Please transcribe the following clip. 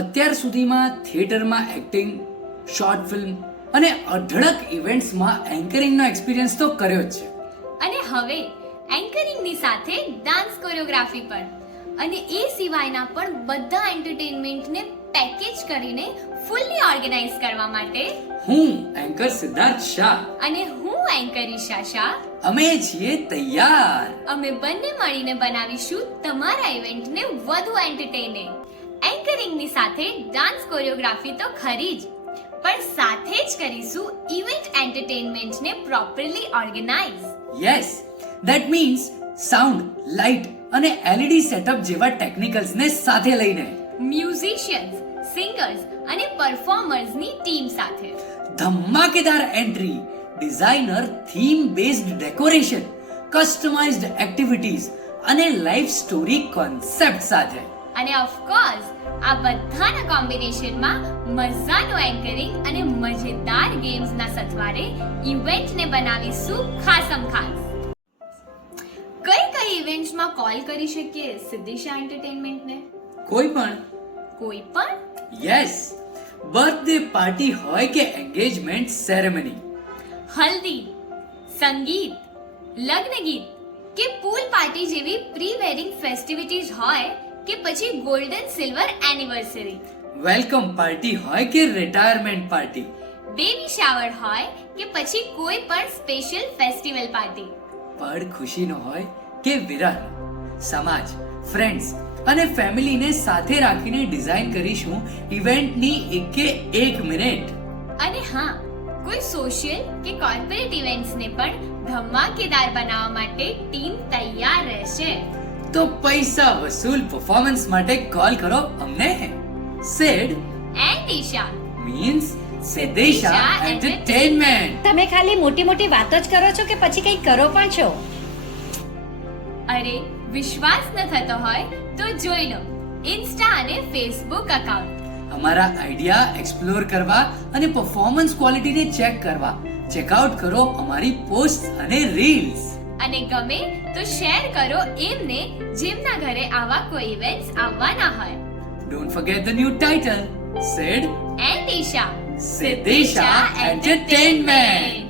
અત્યાર સુધીમાં થિયેટરમાં એક્ટિંગ, શોર્ટ ફિલ્મ અને અઢળક ઇવેન્ટ્સમાં એન્કરિંગનો એક્સપિરિયન્સ તો કર્યો જ છે. અને હવે એન્કરિંગની સાથે ડાન્સ કોરિયોગ્રાફી પણ, અને એ સિવાયના પણ બધા એન્ટરટેનમેન્ટને પેકેજ કરીને ફૂલ્લી ઓર્ગેનાઇઝ કરવા માટે હું એન્કર સિદ્ધાર્થ શાહ. અને હું એન્કર ઈશા શાહ, અમે છીએ તૈયાર. અમે બંને મળીને બનાવીશું તમારા ઇવેન્ટને વધુ એન્ટરટેનિંગ. એન્કરિંગની સાથે ડાન્સ કોરિયોગ્રાફી તો ખરી જ, પણ સાથે જ કરીશું ઇવેન્ટ એન્ટરટેનમેન્ટને properly organise. Yes, that means sound, light અને LED સેટઅપ જેવા ટેકનિકલ્સને સાથે લઈને મ્યુઝિશિયન્સ, સિંગર્સ અને પરફોર્મર્સની ટીમ સાથે ધમાકેદાર entry, designer theme based decoration, customised activities અને લાઈફ સ્ટોરી કોન્સેપ્ટ સાથે. અને ઓફ કોર્સ આ બધાના કોમ્બિનેશનમાં મજાનું એન્કરિંગ અને મજેદાર ગેમ્સના સથવારે ઇવેન્ટને બનાવીશું ખાસમ ખાસ. કઈ કઈ ઇવેન્ટ્સમાં કોલ કરી શકીએ સિદ્ધિશા એન્ટરટેનમેન્ટને? કોઈ પણ. કોઈ પણ? યસ, બર્થડે પાર્ટી હોય કે એન્ગેજમેન્ટ સેરેમની, હલ્દી, સંગીત, લગ્ન ગીત કે પૂલ પાર્ટી જેવી પ્રી વેડિંગ ફેસ્ટિવિટીઝ હોય કે પછી golden silver anniversary, welcome party હોય કે રિટાયરમેન્ટ પાર્ટી, બેબી શાવર હોય કે પછી કોઈ પણ સ્પેશિયલ ફેસ્ટિવલ પાર્ટી, પડ ખુશીનો હોય કે વિરાર, સમાજ, ફ્રેન્ડ્સ અને ફેમિલીને સાથે રાખીને ડિઝાઇન કરીશું ઇવેન્ટની એકે એક મિનિટ. અને હા, કોઈ સોશિયલ કે કોર્પોરેટ ઇવેન્ટ્સને પણ ધમાકેદાર બનાવવા માટે ટીમ તૈયાર રહેશે. તો પૈસા વસૂલ પરફોર્મન્સ માટે કોલ કરો અમને. Sid and Isha means Siddhisha entertainment. તમે ખાલી મોટી મોટી વાતો જ કરો છો કે પછી કંઈ કરો પણ છો? અરે, વિશ્વાસ ન થતો હોય તો જોઈ લો ઇન્સ્ટા અને ફેસબુક એકાઉન્ટ. અમારા આઈડિયા એક્સપ્લોર કરવા અને પરફોર્મન્સ ક્વોલિટીને ચેક કરવા ચેકઆઉટ કરો અમારી પોસ્ટ અને રીલ્સ. અને ગમે તો શેર કરો એમને જેમના ઘરે આવા કોઈ ઇવેન્ટ્સ આવવાના હોય. Don't forget the new title, Sid and Isha Siddhisha Entertainment.